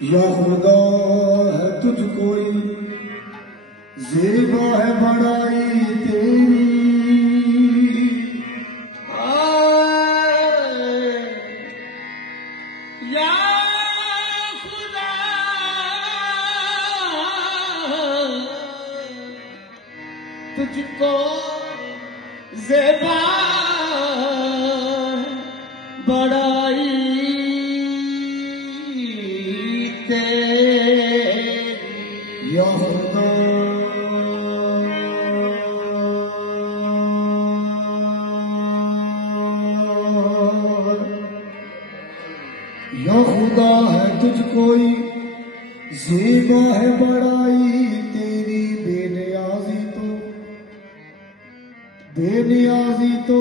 या खुदा है तुझ कोई ज़ेबा है बड़ाई तेरी। या खुदा तुझको ज़ेबा बड़ाई तेरी। या खुदा या खुदा है तुझ कोई ज़ेबा है बड़ाई तेरी। बेनियाजी तो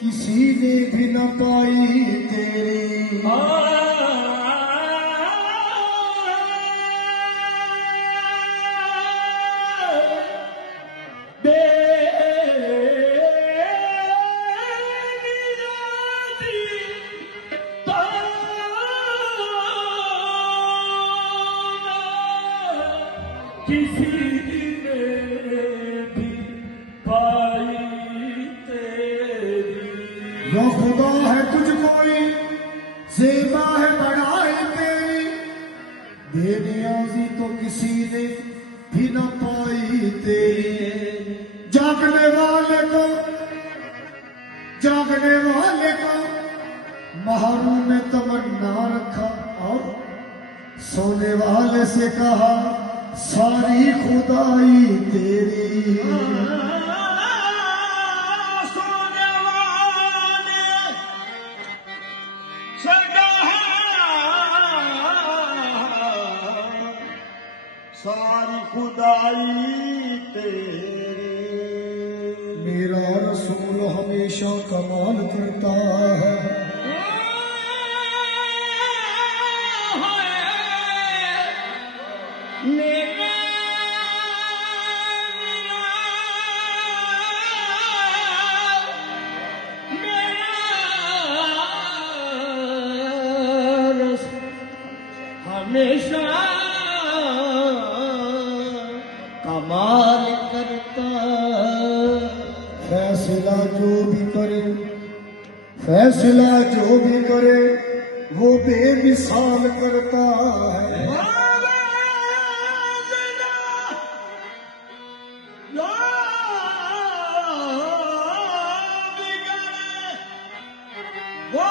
किसी ने भी न पाई तेरी। किसी ने भी पाई तेरी। या खुदा है तुझ कोई ज़ेबा है बड़ाई तेरी। बेनियाजी तो किसी ने भी न पाई तेरी। जागने वाले को महरूम में तमन्ना रखा और सोने वाले से कहा सारी खुदाई तेरी। सोने वाले से कहा सारी खुदाई तेरी। मेरा रसूल हमेशा कमाल करता है। मेरा हमेशा कमाल करता। फैसला जो भी करे वो बेमिसाल करता है। वो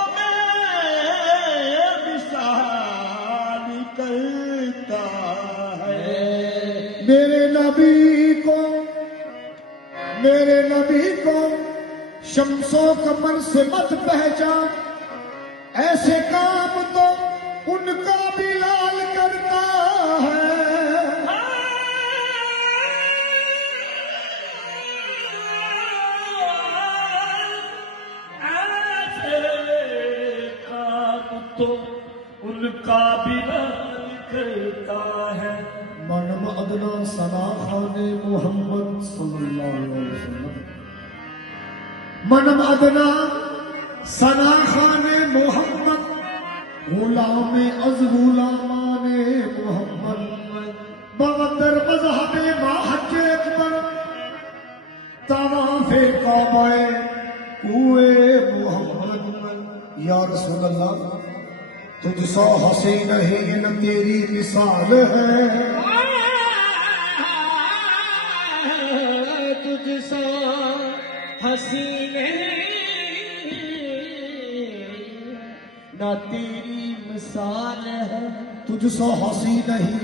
बेमिसाल करता है। मेरे नबी को शम्सो कमर से मत पहचान। ऐसे काम तो उनका भी लाल करता है। ऐसे काम तो उनका भी लाल करता है। मनम अदना सना खाने मोहम्मद सल्लल्लाहु अलैहि वसल्लम। मनम अदना सना खाने मोहम्मद गुलाम अज गुलामाने मोहम्मद। बवदर मज़हबे महज अकबर तवाफ़े काबे कुए मोहम्मद। या रसूल अल्लाह तुझसा हसीन है न तेरी मिसाल है। तुझसा हसीन ना तेरी मिसाल है। तुझसा हसीन ही